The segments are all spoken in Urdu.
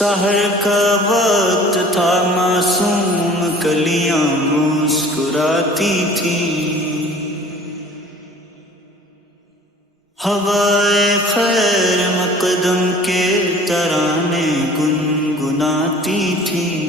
سحر کا وقت تھا، معصوم کلیاں مسکراتی تھیں، ہوائے خیر مقدم کے ترانے گنگناتی تھیں۔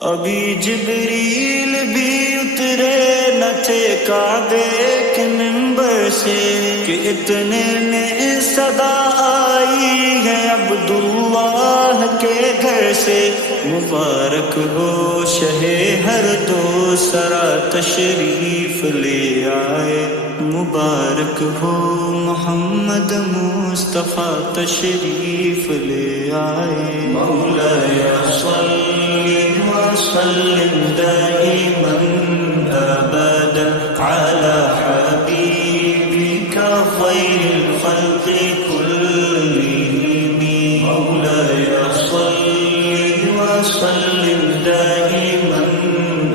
ابھی جبریل بھی اترے نہ تھے کعبے کے منبر سے کہ اتنے میں صدا آئی ہے عبداللہ کے گھر سے۔ مبارک ہو شہ ہر دو سرا تشریف لے آئے، مبارک ہو محمد مصطفیٰ تشریف لے آئے۔ مولایا صلی وسلم دائما ابدا علی حبیبک خیر الخلق كلهم۔ مولایا صلی وسلم دائما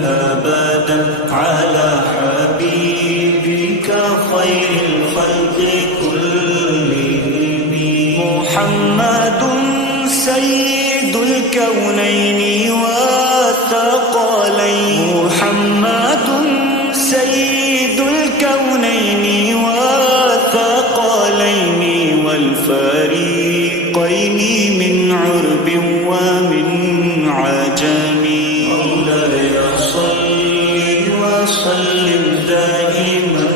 ابدا علی حبیبک خیر الخلق كلهم۔ محمد سید الکونین والثقلین، محمد سید الکونین والثقلین والفریقین من عرب ومن عجم۔ مولایا صل وسلم دائما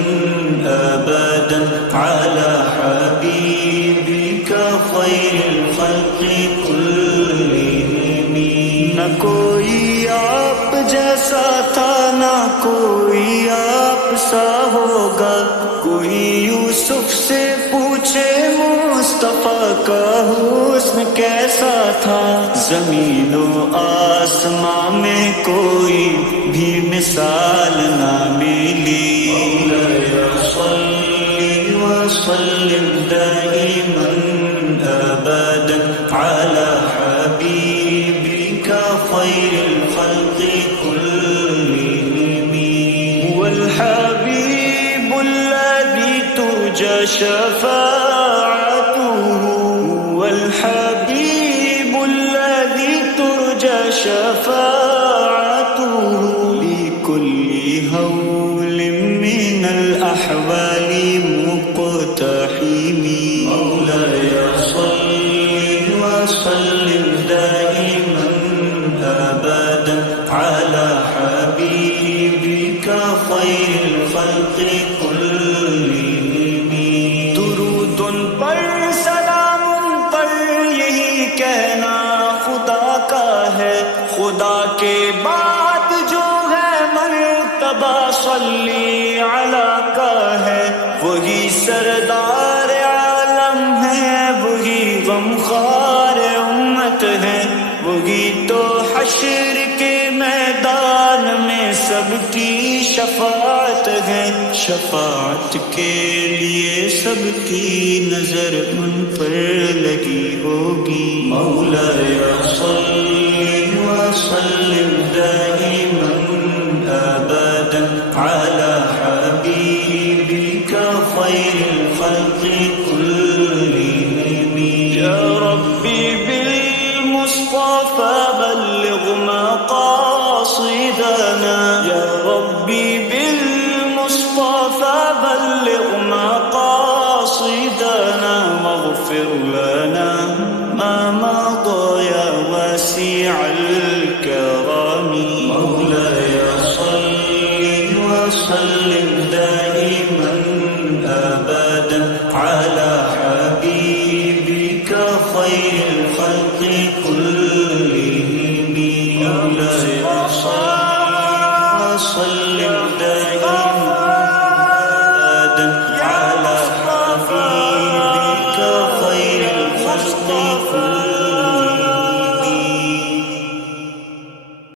ابدا علی حبیبک خیر الخلق كلهم۔ نہ کوئی آپ جیسا تھا، نہ کوئی آپ سا ہوگا، کوئی یوسف سے پوچھے مصطفیٰ کا حسن کیسا تھا۔ زمین و آسمان میں کوئی بھی مثال نہ ملی۔ مولایا صلی وسلم دائما ابدا علی حبیبک خیر الخلق كلهم۔ هو الحبیب الذی ترجى شفاعته، هو الحبیب الذی ترجى شفاعته لكل هول من الأحوال مقتحم۔ مولایا صل وسلم دائما ابدا علی حبیبک خیر الخلق كلهم۔ درود پر سلام پر یہی کہنا خدا کا ہے، خدا کے بعد جو ہے مرتبہ صلی علی کا ہے۔ وہی سردار عالم ہے، وہی غمخوار امت ہے، وہی تو حشر کے میدان میں سب کی شفاعت ہے۔ شفاعت کے لیے سب کی نظر ان پر لگی ہوگی۔ مولایا صلی وسلم دائما ابدا علی حبیبک خیر الخلق كلهم۔ یا ربی بالمصطفى بلغ مقاصدنا، یا ربی بالمصطفى بلغ مقاصدنا واغفر لنا ما مضى یا واسع الكرم۔ مولایا صل وسلم دائما ابدا علی حبیبک خیر الخلق كلهم۔